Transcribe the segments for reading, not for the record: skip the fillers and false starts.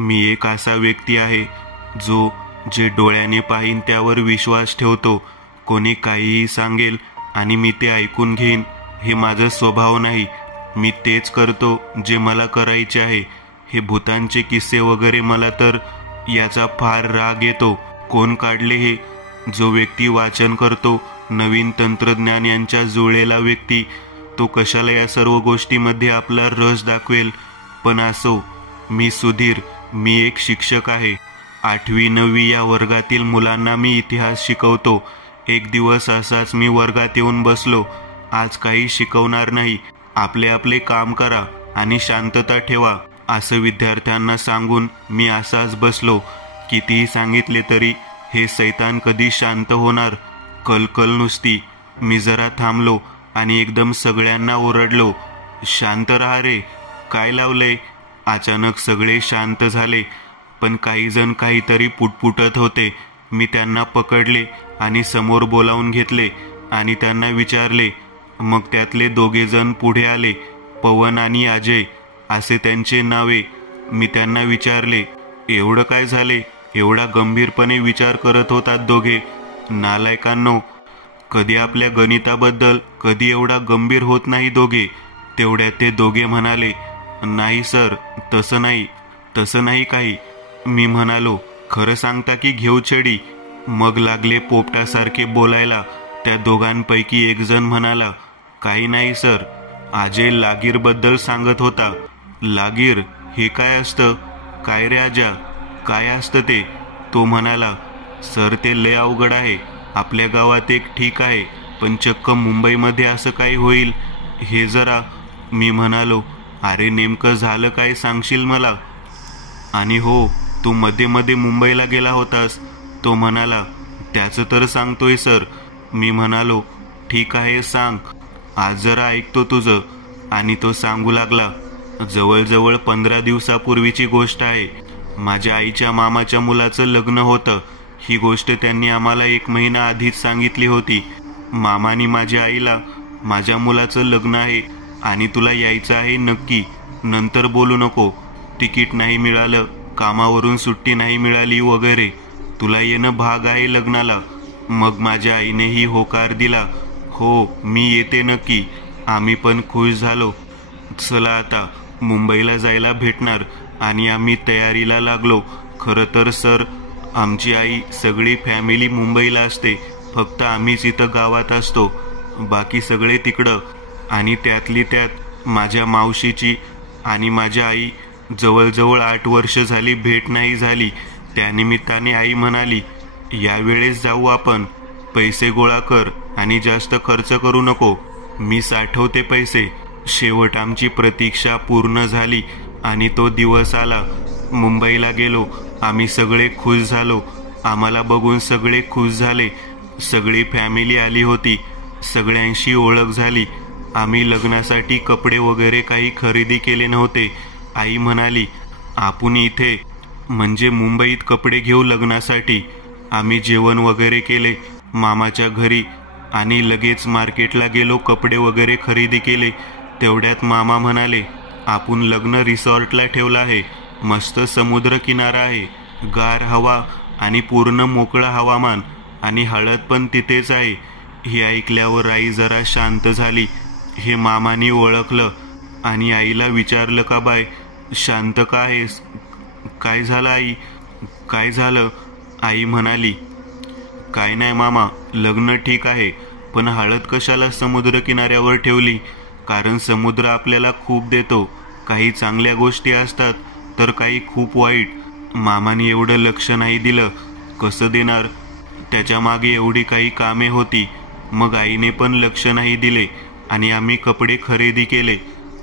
मी एक असा व्यक्ती आहे जो जे डोळ्याने पाहीन त्यावर विश्वास ठेवतो. कोणी काहीही सांगेल आणि मी ते ऐकून घेईन हे माझा स्वभाव नाही. मी तेच करतो जे मला करायचे आहे. हे भूतांचे किस्से वगैरे मला तर याचा फार राग येतो. कोण काढले हे? जो व्यक्ती वाचन करतो, नवीन तंत्रज्ञान यांच्या जुळलेला व्यक्ती, तो कशाला या सर्व गोष्टीमध्ये आपला रस दाखवेल? पण असो, मी सुधीर, मी एक शिक्षक आहे. 8वी 9वी या वर्गातील मुलांना मी इतिहास शिकवतो. एक दिवस असाच मी वर्गात येऊन बसलो. आज काही शिकवणार नाही, आपले आपले काम करा आणि शांतता ठेवा असं विद्यार्थ्यांना सांगून मी असाच बसलो. कितीही सांगितले तरी हे सैतान कधी शांत होणार? कलकल नुसती. मी जरा थांबलो आणि एकदम सगळ्यांना ओरडलो, शांत राहा रे, काय लावलंय? अचानक सगळे शांत झाले, पण काही जण काहीतरी पुटपुटत होते. मी त्यांना पकडले आणि समोर बोलावून घेतले आणि त्यांना विचारले. मग त्यातले 2 जण पुढे आले, पवन आणि अजय असे त्यांचे नावे. मी त्यांना विचारले, एवढं काय झाले? एवढा गंभीरपणे विचार करत होतात दोघे. नालायकांनो, कधी आपल्या गणिताबद्दल कधी एवढा गंभीर होत नाही दोघे. तेवढ्यात ते 2 म्हणाले, नाही सर, तसं नाही काही. मी म्हणालो, खरं सांगता की घेऊ छडी? मग लागले पोपटासारखे बोलायला. त्या 2 एक जण म्हणाला, काही नाही सर, अजय लागीरबद्दल सांगत होता. लागीर हे काय असतं? काय रे आजा, काय असतं ते? तो म्हणाला, सर ते लय अवघड आहे. आपल्या गावात एक ठीक आहे, पण चक्क मुंबईमध्ये असं काय होईल हे जरा. मी म्हणालो, अरे नेमकं झालं काय, सांगशील मला? आणि हो, तू मध्ये मध्ये मुंबईला गेला होतास. तो म्हणाला, त्याचं तर सांगतोय सर. मी म्हणालो, ठीक आहे सांग, आज जरा ऐकतो तुझं. आणि तो सांगू लागला, जवळजवळ 15 दिवसापूर्वीची गोष्ट आहे. माझ्या आईच्या मामाच्या मुलाचं लग्न होतं. ही गोष्ट त्यांनी आम्हाला 1 महिना आधीच सांगितली होती. मामानी माझ्या आईला, माझ्या मुलाचं लग्न आहे आणि तुला यायचं आहे नक्की, नंतर बोलू नको. तिकीट नाही मिळालं, कामावरून सुट्टी नाही मिळाली वगैरे, तुला येणं भाग आहे लग्नाला. मग माझ्या आईनेही होकार दिला. हो, मी येते नक्की. आम्ही पण खुश झालो. चला आता मुंबईला जायला भेटणार आणि आम्ही तयारीला लागलो. खरं तर सर, आमची आई सगळी फॅमिली मुंबईला असते, फक्त आम्हीच इथं गावात असतो. बाकी सगळे तिकडं. आणि त्यातली त्यात माझ्या मावशीची आणि माझ्या आई जवळजवळ 8 वर्ष झाली भेट नाही झाली. त्यानिमित्ताने आई म्हणाली, यावेळेस जाऊ आपण, पैसे गोळा कर आणि जास्त खर्च करू नको, मी साठवते पैसे. शेवट आमची प्रतीक्षा पूर्ण झाली आणि तो दिवस आला. मुंबईला गेलो. आम्ही सगळे खुश झालो. आम्हाला बघून सगळे खुश झाले. सगळी फॅमिली आली होती. सगळ्यांशी ओळख झाली. आम्ही लग्नासाठी कपडे वगैरे काही खरेदी केले नव्हते. आई म्हणाली, आपण इथे म्हणजे मुंबईत कपडे घेऊ लग्नासाठी. आम्ही जेवण वगैरे केले मामाच्या घरी आणि लगेच मार्केटला गेलो, कपडे वगैरे खरेदी केले. तेवढ्यात मामा म्हणाले, आपण लग्न रिसॉर्टला ठेवलं आहे. मस्त समुद्र किनारा आहे, गार हवा आणि पूर्ण मोकळं हवामान आणि हळद पण तिथेच आहे. हे ऐकल्यावर आई जरा शांत झाली. हे मामानी ओळखलं आणि आईला विचारलं, का बाय शांत का आहेस? काय झालं आई, काय झालं? आई म्हणाली, काय नाही मामा, लग्न ठीक आहे, पण हळद कशाला समुद्र किनाऱ्यावर ठेवली? कारण समुद्र आपल्याला खूप देतो. काही चांगल्या गोष्टी असतात तर काही खूप वाईट. मामाने एवढं लक्ष नाही दिलं. कसं देणार? त्याच्या मागे एवढी काही कामे होती. मग आईने पण लक्ष नाही दिले आणि आम्ही कपडे खरेदी केले.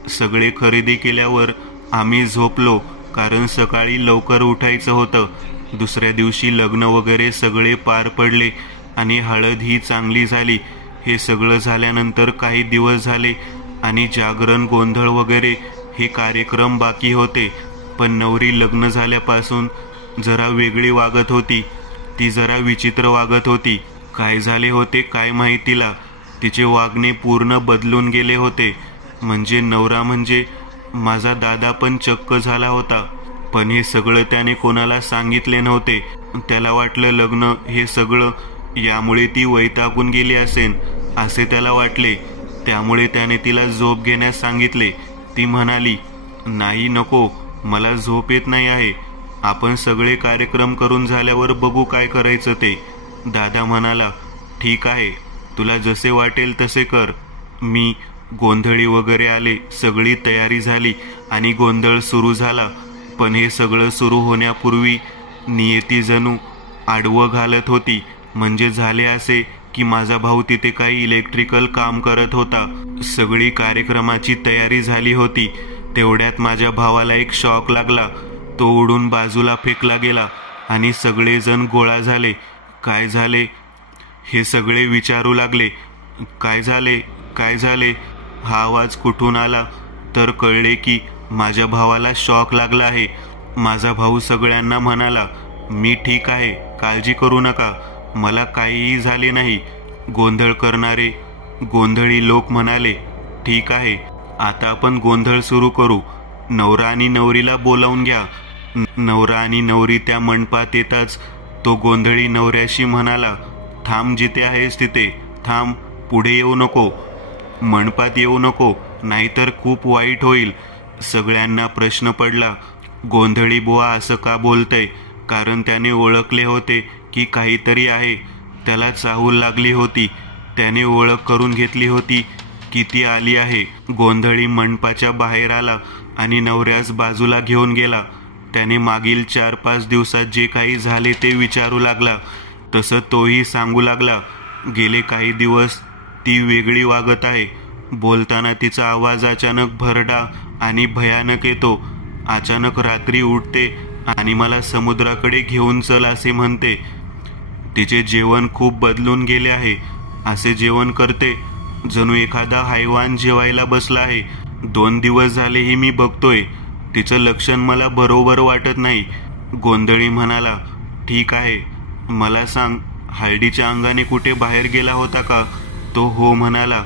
सगळे खरेदी केल्यावर आम्ही झोपलो, कारण सकाळी लवकर उठायचं होतं. दुसऱ्या दिवशी लग्न वगैरे सगळे पार पडले आणि हळद ही चांगली झाली. हे सगळं झाल्यानंतर काही दिवस झाले आणि जागरण, गोंधळ वगैरे हे कार्यक्रम बाकी होते. पण नवरी लग्न झाल्यापासून जरा वेगळी वागत होती. ती जरा विचित्र वागत होती. काय झाले होते काय माहितीला, तिचे वागणे पूर्ण बदलून गेले होते. म्हणजे नवरा म्हणजे माझा दादा पण चक्क झाला होता. पण हे सगळं त्याने कोणाला सांगितले नव्हते. त्याला वाटलं लग्न हे सगळं यामुळे ती वैतागून गेली असेल असे त्याला वाटले. त्यामुळे त्याने तिला झोप घेण्यास सांगितले. ती म्हणाली, नाही नको, मला झोप येत नाही आहे. आपण सगळे कार्यक्रम करून झाल्यावर बघू काय करायचं ते. दादा म्हणाला, ठीक आहे, तुला जसे वाटेल तसे कर. मी गोंधळी वगैरे आले, सगळी तयारी झाली आणि गोंधळ सुरू झाला. पण हे सगळं सुरू होण्यापूर्वी नियती जणू आडवं घालत होती. म्हणजे झाले असे की माझा भाऊ तिथे काही इलेक्ट्रिकल काम करत होता. सगळी कार्यक्रमाची तयारी झाली होती. तेवढ्यात माझ्या भावाला एक शॉक लागला. तो उडून बाजूला फेकला गेला आणि सगळेजण गोळा झाले. काय झाले हे सगळे विचारू लागले. काय झाले, काय झाले? हा आवाज कुठून आला तर कळले की माझ्या भावाला शॉक लागला आहे. माझा भाऊ सगळ्यांना म्हणाला, मी ठीक आहे, काळजी करू नका, मला काहीही झाले नाही. गोंधळ करणारे गोंधळी लोक म्हणाले, ठीक आहे, आता आपण गोंधळ सुरू करू. नवरा आणि नवरीला बोलावून घ्या. नवरा आणि नवरी त्या मंडपात येताच तो गोंधळी नवऱ्याशी म्हणाला, थांब, जिथे आहेस तिथे थांब, पुढे येऊ नको, मंडपात येऊ नको, नाहीतर खूप वाईट होईल. सगळ्यांना प्रश्न पडला, गोंधळी बुवा असं का बोलतय? कारण त्याने ओळखले होते की काहीतरी आहे. त्याला चाहूल लागली होती. त्याने ओळख करून घेतली होती की ती आली आहे. गोंधळी मंडपाच्या बाहेर आला आणि नवऱ्यास बाजूला घेऊन गेला. त्याने मागील 4-5 दिवसात जे काही झाले ते विचारू लागला. तसं तोही सांगू लागला. गेले काही दिवस ती वेगळी वागत आहे. बोलताना तिचा आवाज अचानक भरडा आणि भयानक येतो. अचानक रात्री उठते आणि मला समुद्राकडे घेऊन चल असे म्हणते. तिचे जेवण खूप बदलून गेले आहे. असे जेवण करते जणू एखादा हैवान जेवायला बसला आहे. 2 दिवस झालेही मी बघतोय. तिचं लक्षण मला बरोबर वाटत नाही. गोंधळी म्हणाला, ठीक आहे, मला सांग, हळदीच्या अंगाने कुठे बाहेर गेला होता का? तो हो म्हणाला.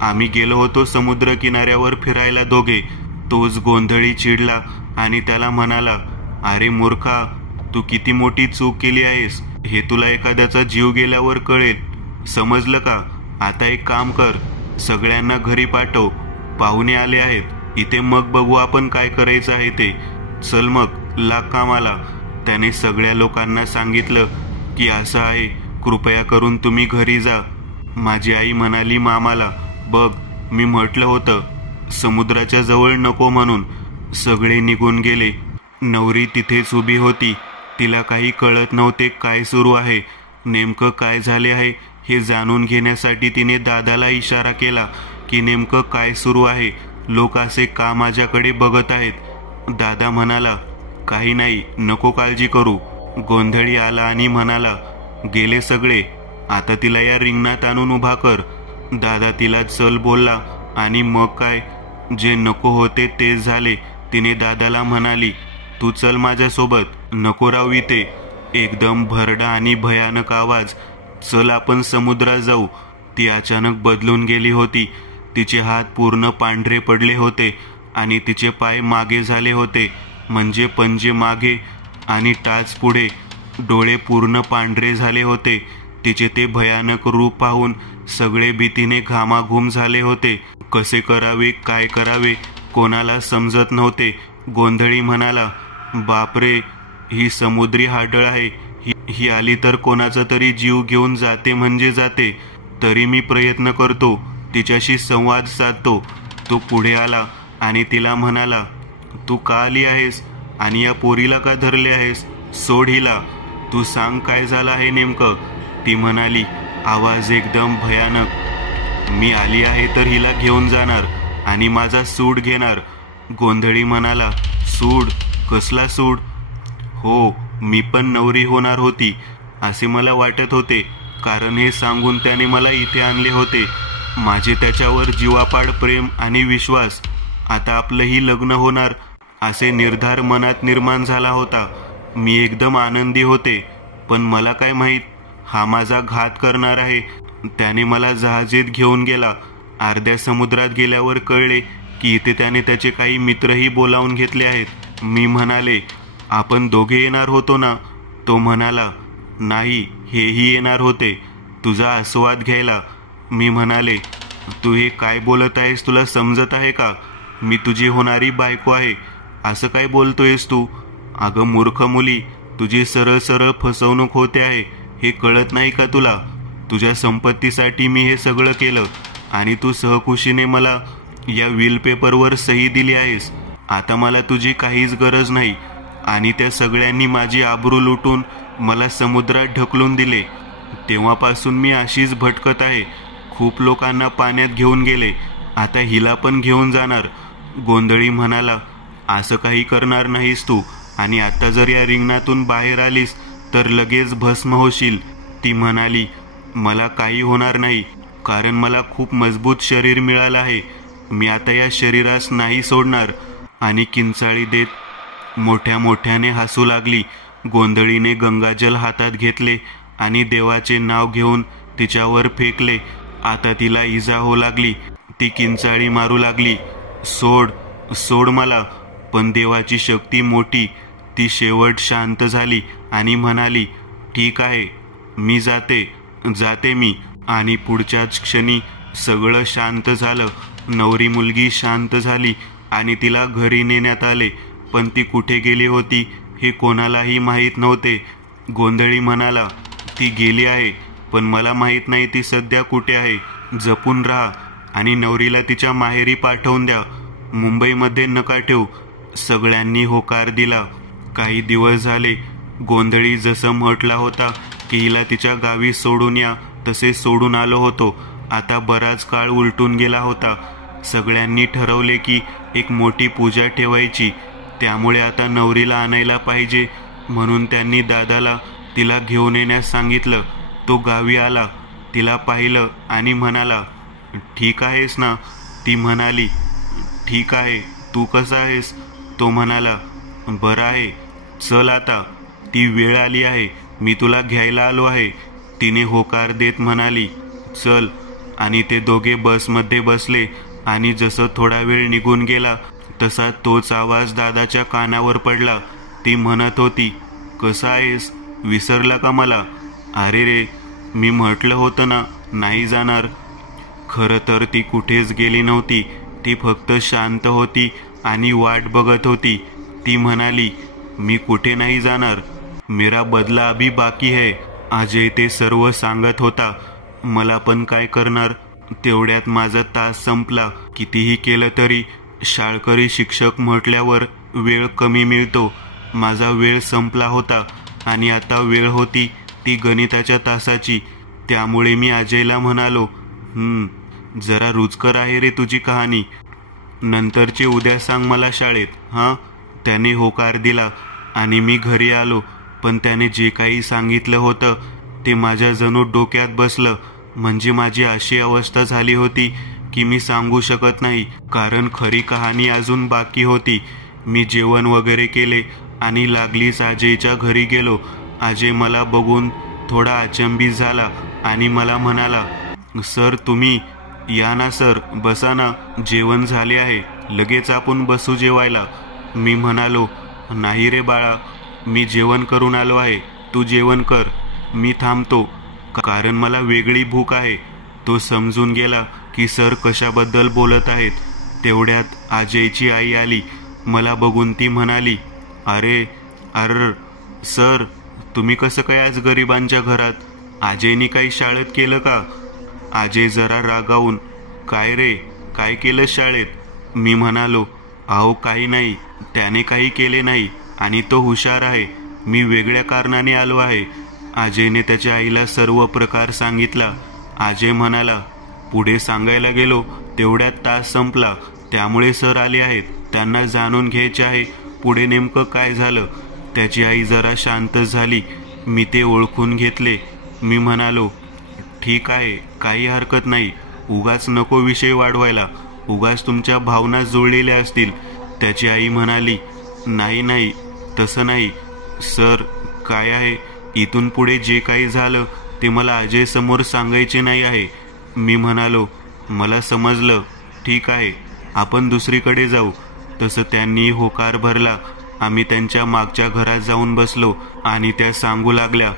आम्ही गेलो होतो समुद्र किनाऱ्यावर फिरायला दोघे. तोच गोंधळी चिडला आणि त्याला म्हणाला, अरे मूर्खा, तू किती मोठी चूक केली आहेस हे तुला एखाद्याचा जीव गेल्यावर कळेल, समजलं का? आता एक काम कर, सगळ्यांना घरी पाठव, पाहुणे आले आहेत इथे, मग बघू आपण काय करायचं आहे ते. चल मग, लाग कामाला. त्याने सगळ्या लोकांना सांगितलं की असं आहे, कृपया करून तुम्ही घरी जा. माझी आई म्हणाली मामाला, बघ, मी म्हटलं होतं समुद्राच्या जवळ नको म्हणून. सगळे निघून गेले. नवरी तिथेच उभी होती. तिला काही कळत नव्हते काय सुरू आहे. नेमकं काय झाले आहे हे जाणून घेण्यासाठी तिने दादाला इशारा केला की नेमकं काय सुरू आहे. लोक असे का माझ्याकडे बघत आहेत? दादा म्हणाला, काही नाही, नको काळजी करू. गोंधळी आला आणि म्हणाला, गेले सगळे, आता तिला या रिंगणात आणून उभा कर. दादा तिला चल बोलला आणि मग काय, जे नको होते तेच झाले. तिने दादाला म्हणाली, तू चल माझ्यासोबत, नको राहू इथे. एकदम भरडा आणि भयानक आवाज, चल आपण समुद्रात जाऊ. ती अचानक बदलून गेली होती. तिचे हात पूर्ण पांढरे पडले होते आणि तिचे पाय मागे झाले होते, म्हणजे पंजे मागे आणि टाच पुढे. डोळे पूर्ण पांढरे झाले होते. तिचे ते भयानक रूप पाहून सगळे भीतीने घामाघूम झाले होते. कसे करावे, काय करावे कोणाला समजत नव्हते. गोंधळी म्हणाला, बापरे, ही समुद्री हाडळ आहे. ही आली तर कोणाचा तरी जीव घेऊन जाते म्हणजे जाते. तरी मी प्रयत्न करतो, तिच्याशी संवाद साधतो. तो पुढे आला आणि तिला म्हणाला, तू का आली आहेस आणि या पोरीला का धरले आहेस? सोड हिला, तू सांग काय झालं आहे नेमकं. ती म्हणाली, आवाज एकदम भयानक, मी आली आहे तर हिला घेऊन जाणार आणि माझा सूड घेणार. गोंधळी म्हणाला, सूड? कसला सूड? हो, मी पण नवरी होणार होती असे मला वाटत होते, कारण हे सांगून त्याने मला इथे आणले होते. माझे त्याच्यावर जीवापाड प्रेम आणि विश्वास. आता आपलंही लग्न होणार असे निर्धार मनात निर्माण झाला होता. मी एकदम आनंदी होते. पण मला काय माहीत हा माझा घात करणार आहे. त्याने मला जहाजीत घेऊन गेला. अर्ध्या समुद्रात गेल्यावर कळले की इथे त्याने त्याचे काही मित्रही बोलावून घेतले आहेत. मी म्हणाले, आपण दोघे येणार होतो ना? तो म्हणाला, नाही, हेही येणार होते तुझा आस्वाद घ्यायला. मी म्हणाले, तू हे काय बोलत आहेस? तुला समजत आहे का? मी तुझी होणारी बायको आहे. असं काय बोलतोयस तू? अगं मूर्ख मुली, तुझी सरळ सरळ फसवणूक होते आहे. हे कळत नाही का तुला? तुझ्या संपत्तीसाठी मी हे सगळं केलं आणि तू सहकुशीने मला या विल पेपरवर सही दिली आहेस. आता मला तुझी काहीच गरज नाही आणि त्या सगळ्यांनी माझी आबरू लुटून मला समुद्रात ढकलून दिले. तेव्हापासून मी अशीच भटकत आहे. खूप लोकांना पाण्यात घेऊन गेले, आता हिला पण घेऊन जाणार. गोंधळी म्हणाला, असं काही करणार नाहीस तू, आणि आता जर या रिंगणातून बाहेर आलीस तर लगेच भस्म होशील. ती म्हणाली, मला काही होणार नाही, कारण मला खूप मजबूत शरीर मिळालं आहे. मी आता या शरीरास नाही सोडणार. आणि किंचाळी देत मोठ्या मोठ्याने हसू लागली. गोंधळीने गंगाजल हातात घेतले आणि देवाचे नाव घेऊन तिच्यावर फेकले. आता तिला इजा होऊ लागली. ती किंचाळी मारू लागली, सोड सोड मला. पण देवाची शक्ती मोठी. ती शेवट शांत झाली आणि म्हणाली, ठीक आहे, मी जाते मी. आणि पुढच्याच क्षणी सगळं शांत झालं. नवरी मुलगी शांत झाली आणि तिला घरी नेण्यात आले. पण ती कुठे गेली होती हे कोणालाही माहीत नव्हते. गोंधळी म्हणाला, ती गेली आहे, पण मला माहीत नाही ती सध्या कुठे आहे. जपून राहा आणि नवरीला तिच्या माहेरी पाठवून द्या. मुंबईमध्ये नका ठेवू. सगळ्यांनी होकार दिला. काही दिवस झाले. गोंधळी जसं म्हटला होता की हिला तिच्या गावी सोडून या, तसे सोडून आलो होतो. आता बराच काळ उलटून गेला होता. सगळ्यांनी ठरवले की एक मोठी पूजा ठेवायची. त्यामुळे आता नवरीला आणायला पाहिजे, म्हणून त्यांनी दादाला तिला घेऊन येण्यास सांगितलं. तो गावी आला, तिला पाहिलं आणि म्हणाला, ठीक आहेस ना? ती म्हणाली, ठीक आहे, तू कसा आहेस? तो म्हणाला, बरं आहे, चल आता, ती वेळ आली आहे, मी तुला घ्यायला आलो आहे. तिने होकार देत म्हणाली, चल. आणि ते दोघे बसमध्ये बसले आणि जसं थोडा वेळ निघून गेला तसा तोच आवाज दादाच्या कानावर पडला. ती म्हणत होती, कसा आहेस? विसरला का मला? अरे रे, मी म्हटलं होतं ना नाही जाणार. खरं तर ती कुठेच गेली नव्हती. ती फक्त शांत होती आणि वाट बघत होती. ती म्हणाली, मी कुठे नाही जाणार. मेरा बदला अभी बाकी है. अजय ते सर्व सांगत होता. मला पण काय करणार. तेवढ्यात माझा तास संपला. कितीही केलं तरी शाळकरी शिक्षक म्हटल्यावर वेळ कमी मिळतो. माझा वेळ संपला होता आणि आता वेळ होती ती गणिताच्या तासाची. त्यामुळे मी अजयला म्हणालो, जरा रुचकर आहे रे तुझी कहाणी. नंतरचे उद्या सांग मला शाळेत, हां. त्याने होकार दिला आणि मी घरी आलो. पण त्याने जे काही सांगितलं होतं ते माझ्या जणू डोक्यात बसलं. म्हणजे माझी अशी अवस्था झाली होती की मी सांगू शकत नाही, कारण खरी कहाणी अजून बाकी होती. मी जेवण वगैरे केले आणि लागलीच अजयच्या घरी गेलो. अजय मला बघून थोडा अचंबित झाला आणि मला म्हणाला, सर तुम्ही या ना सर, बसा ना, जेवण झाले आहे, लगेच आपण बसू जेवायला. मी म्हणालो, नाही रे बाळा, मी जेवण करून आलो आहे, तू जेवण कर, मी थांबतो, कारण मला वेगळी भूक आहे. तो समजून गेला की सर कशाबद्दल बोलत आहेत. तेवढ्यात अजयची आई आली. मला बघून ती म्हणाली, अरे सर, तुम्ही कसं काय आज गरिबांच्या घरात? अजयनी काही शाळेत केलं का? अजय जरा रागावून, काय रे, काय केलं शाळेत? मी म्हणालो, अहो काही नाही, त्याने काही केले नाही आणि तो हुशार आहे. मी वेगळ्या कारणाने आलो आहे. अजयने त्याच्या आईला सर्व प्रकार सांगितला. अजय म्हणाला, पुढे सांगायला गेलो तेवढ्यात तास संपला. त्यामुळे सर आले आहेत, त्यांना जाणून घ्यायचे आहे पुढे नेमकं काय झालं. त्याची आई जरा शांत झाली. मी ते ओळखून घेतले. मी म्हणालो, ठीक आहे, काही हरकत नाही, उगाच नको विषय वाढवायला, उगाच तुमच्या भावना जुळलेल्या असतील. त्याची आई म्हणाली, नाही, तसं नाही सर. काय आहे, इथून पुढे जे काही झालं ते मला अजय समोर सांगायचे नाही आहे. मी म्हणालो, मला समजलं, ठीक आहे, आपण दुसरीकडे जाऊ. तसं त्यांनी होकार भरला आम्ही त्यांच्या मागच्या घरात जाऊन बसलो आणि त्या सांगू लागल्या,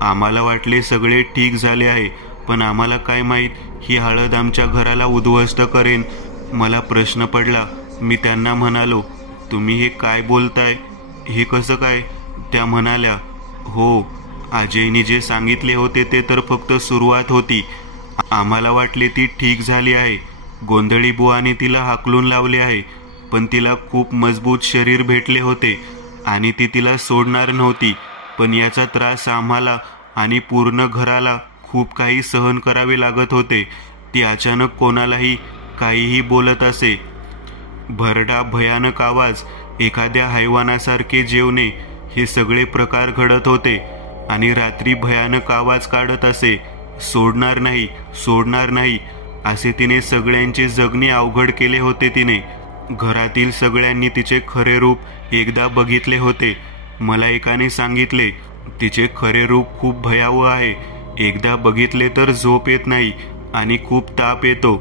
आम्हाला वाटले सगळे ठीक झाले आहे, पण आम्हाला काय माहीत ही हळद आमच्या घराला उद्ध्वस्त करेन. मला प्रश्न पडला. मी त्यांना म्हणालो, तुम्ही हे काय बोलताय, हे कसं काय? त्या म्हणाल्या, हो, अजयनी जे सांगितले होते ते तर फक्त सुरुवात होती. आम्हाला वाटले ती ठीक झाली आहे. गोंधळी बुवाने तिला हाकलून लावले आहे, पण तिला खूप मजबूत शरीर भेटले होते आणि ती तिला सोडणार नव्हती. पण याचा त्रास आम्हाला आणि पूर्ण घराला खूप काही सहन करावे लागत होते. ती अचानक कोणालाही काहीही बोलत असे. भरडा भयानक आवाज, एखाद्या हैवानासारखे जेवणे, हे सगळे प्रकार घडत होते. आणि रात्री भयानक आवाज काढत असे, सोडणार नाही, सोडणार नाही, असे तिने सगळ्यांचे जगणे अवघड केले होते. तिने घरातील सगळ्यांनी तिचे खरे रूप एकदा बघितले होते. मला एकाने सांगितले, तिचे खरे रूप खूप भयावह आहे. एकदा बघितले तर झोप येत नाही आणि खूप ताप येतो.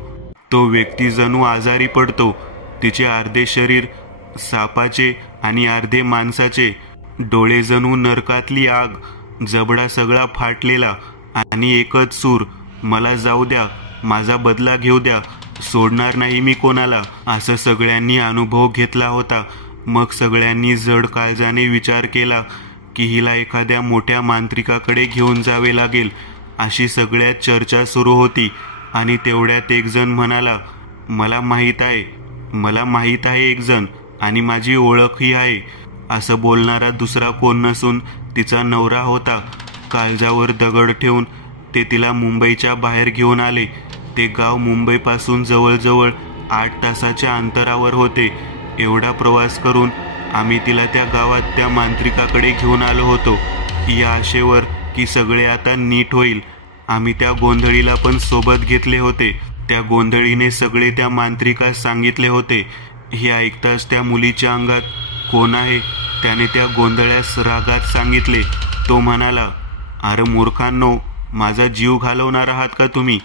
तो व्यक्ती जणू आजारी पडतो. तिचे अर्धे शरीर सापाचे आणि अर्धे माणसाचे. डोळे जणू नरकातली आग. जबडा सगळा फाटलेला आणि एकच सूर, मला जाऊ द्या, माझा बदला घेऊ द्या, सोडणार नाही मी कोणाला. असं सगळ्यांनी अनुभव घेतला होता. मग सगळ्यांनी जड काळजाने विचार केला की हिला एखाद्या मोठ्या मांत्रिकाकडे घेऊन जावे लागेल. अशी सगळ्यात चर्चा सुरू होती. आणि तेवढ्यात एक जण म्हणाला, मला माहीत आहे, मला माहीत आहे एक जण, आणि माझी ओळखही आहे. असं बोलणारा दुसरा कोण नसून तिचा नवरा होता. काळजावर दगड ठेवून ते तिला मुंबईच्या बाहेर घेऊन आले. ते गाव मुंबईपासून जवळजवळ 8 तासाच्या अंतरावर होते. एवढा प्रवास करून आम्ही तिला त्या गावात त्या मांत्रिकाकडे घेऊन आलो होतो, या आशेवर की सगळे आता नीट होईल. आम्ही त्या गोंधळीला पण सोबत घेतले होते. त्या गोंधळीने सगळे त्या मांत्रिकास सांगितले होते. हे ऐकताच त्या मुलीच्या अंगात कोण आहे त्याने त्या गोंधळ्यास रागात सांगितले. तो म्हणाला, अरे मूर्खांनो, माझा जीव घालवणार आहात का तुम्ही?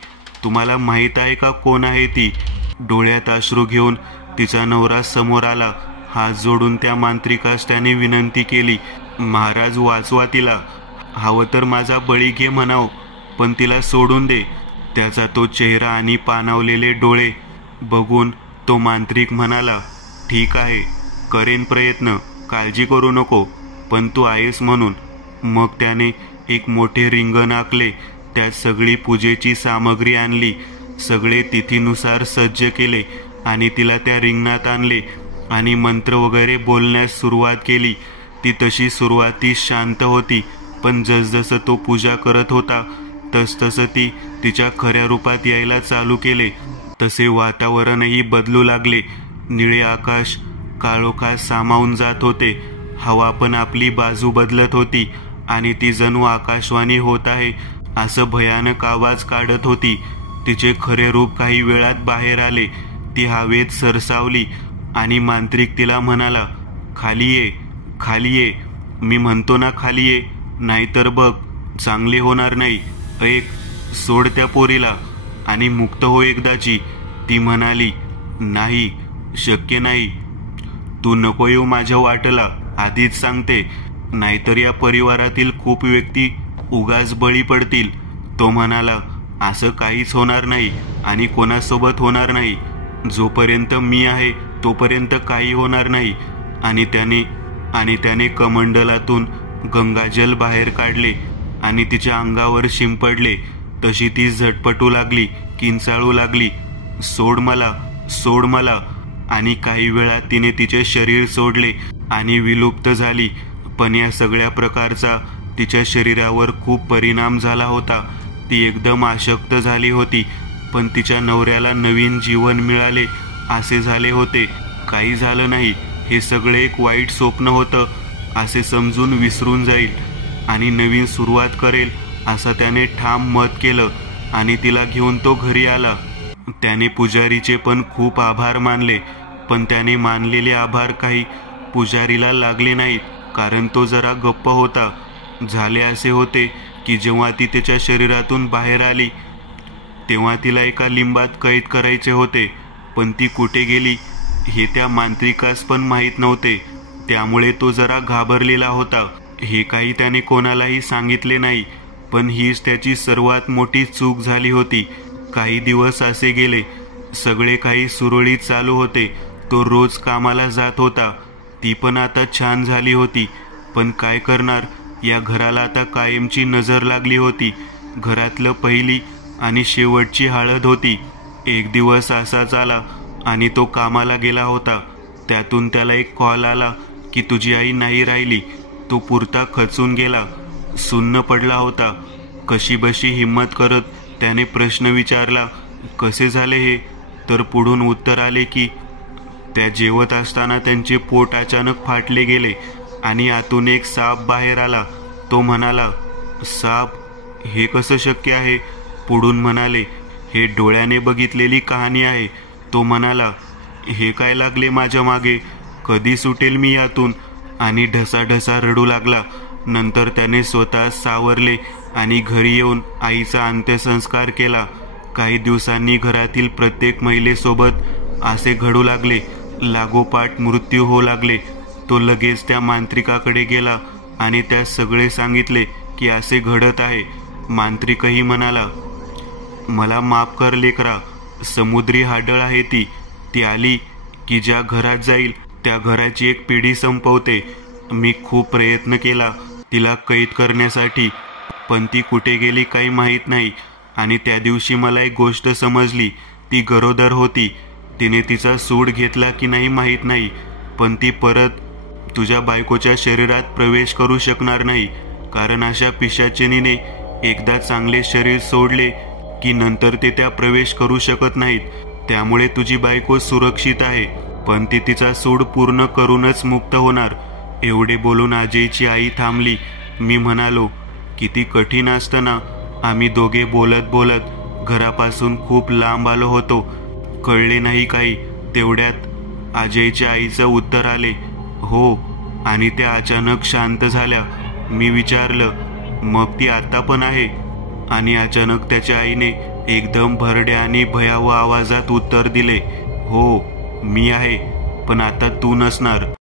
तुम्हाला माहीत आहे का कोण आहे ती? डोळ्यात अश्रू घेऊन तिचा नवरा समोर आला. हात जोडून त्या मांत्रिकास त्याने विनंती केली, महाराज वाचवा तिला, हवं तर माझा बळी घे म्हणाव, पण तिला सोडून दे. त्याचा तो चेहरा आणि पाणावलेले डोळे बघून तो मांत्रिक म्हणाला, ठीक आहे, करेन प्रयत्न, काळजी करू नको, पण तू आहेस म्हणून. मग त्याने एक मोठे रिंगण आखले. त्यात सगळी पूजेची सामग्री आणली. सगळे तिथीनुसार सज्ज केले आणि तिला त्या रिंगणात आणले आणि मंत्र वगैरे बोलण्यास सुरुवात केली. ती तशी सुरुवातीस शांत होती, पण जसजसं तो पूजा करत होता तसतसं ती तिच्या खऱ्या रूपात यायला चालू केले. तसे वातावरणही बदलू लागले. निळे आकाश काळोखात सामावून जात होते. हवा पण आपली बाजू बदलत होती आणि ती जणू आकाशवाणी होत आहे असं भयानक आवाज काढत होती. तिचे खरे रूप काही वेळात बाहेर आले. ती हवेत सरसावली आणि मांत्रिक तिला म्हणाला, खाली ये, खाली ये, मी म्हणतो ना खाली ये, नाहीतर बघ चांगले होणार नाही. ऐक, सोड त्या पोरीला आणि मुक्त हो एकदाची. ती म्हणाली, नाही, शक्य नाही, तू नको येऊ माझ्या वाटला, आधीच सांगते, नाहीतर या परिवारातील खूप व्यक्ती उगाच बळी पडतील. तो म्हणाला, असं काहीच होणार नाही आणि कोणासोबत होणार नाही. जोपर्यंत मी आहे तोपर्यंत काही होणार नाही. आणि त्याने कमंडलातून गंगाजल बाहेर काढले आणि तिच्या अंगावर शिंपडले. तशी ती झटपटू लागली, किंचाळू लागली, सोड मला, सोड मला. आणि काही वेळात तिने तिचे शरीर सोडले आणि विलुप्त झाली. पण या सगळ्या प्रकारचा तिच्या शरीरावर खूप परिणाम झाला होता. ती एकदम अशक्त झाली होती, पण तिच्या नवऱ्याला नवीन जीवन मिळाले असे झाले होते. काही झालं नाही, हे सगळे एक वाईट स्वप्न होतं असे समजून विसरून जाईल आणि नवीन सुरुवात करेल असं त्याने ठाम मत केलं आणि तिला घेऊन तो घरी आला. त्याने पुजारीचे पण खूप आभार मानले, पण त्याने मानलेले आभार काही पुजारीला लागले नाहीत, कारण तो जरा गप्प होता. झाले असे होते की जेव्हा ती त्याच्या शरीरातून बाहेर आली तेव्हा तिला एका लिंबात कैद करायचे होते, पण ती कुठे गेली हे त्या मांत्रिकास पण माहीत नव्हते. त्यामुळे तो जरा घाबरलेला होता. हे काही त्याने कोणालाही सांगितले नाही, पण हीच त्याची सर्वात मोठी चूक झाली होती. काही दिवस असे गेले. सगळे काही सुरळीत चालू होते. तो रोज कामाला जात होता. ती पण आता छान झाली होती. पण काय करणार, या घराला आता कायमची नजर लागली होती. घरातलं पहिली आणि शेवटची हळद होती. एक दिवस असाच आला आणि तो कामाला गेला होता. त्यातून त्याला एक कॉल आला की तुझी आई नाही राहिली. तो पुरता खचून गेला, सुन्न पडला होता. कशीबशी हिम्मत करत त्याने प्रश्न विचारला, कसे झाले हे? तर पुढून उत्तर आले की त्या जेवत असताना त्यांचे पोट अचानक फाटले गेले आणि आतून एक साप बाहेर आला. तो म्हणाला, साप? हे कसं शक्य आहे? पुढून म्हणाले, हे डोळ्याने बघितलेली कहाणी आहे. तो म्हणाला, हे काय लागले माझ्या मागे? कधी सुटेल मी यातून? आणि ढसाढसा रडू लागला. नंतर त्याने स्वतः सावरले आणि घरी येऊन आईचा अंत्यसंस्कार केला. काही दिवसांनी घरातील प्रत्येक महिलेसोबत असे घडू लागले. लागोपाठ मृत्यू होऊ लागले. तो लगेच त्या मांत्रिकाकडे गेला आणि त्यास सगळे सांगितले की असे घडत आहे. मांत्रिकही म्हणाला, मला माफ कर लेकरा, समुद्री हाडळ आहे ती. ती आली की ज्या घरात जाईल त्या घराची एक पिढी संपवते. मी खूप प्रयत्न केला तिला कैद करण्यासाठी, पण ती कुठे गेली काही माहीत नाही. आणि त्या दिवशी मला एक गोष्ट समजली. ती गरोदर होती. तिने तिचा सूड घेतला की नाही माहीत नाही, पण ती परत तुझ्या बायकोच्या शरीरात प्रवेश करू शकणार नाही. कारण अशा पिशाचिनीने एकदा चांगले शरीर सोडले की नंतर ते त्या प्रवेश करू शकत नाहीत. त्यामुळे तुझी बायको सुरक्षित आहे, पण ती तिचा सूड पूर्ण करूनच मुक्त होणार. एवढे बोलून अजयची आई थांबली. मी म्हणालो, किती कठीण असतं ना. आम्ही दोघे बोलत बोलत घरापासून खूप लांब आलो होतो. कळले नाही काही. तेवढ्यात अजयच्या आईचं उत्तर आले, हो. आणि त्या अचानक शांत झाल्या. मी विचारलं, मग ती आता पण आहे? आणि अचानक त्याच्या आईने एकदम भरड्या आणि भयावह आवाजात उत्तर दिले, हो मी आहे, पण आता तू नसणार.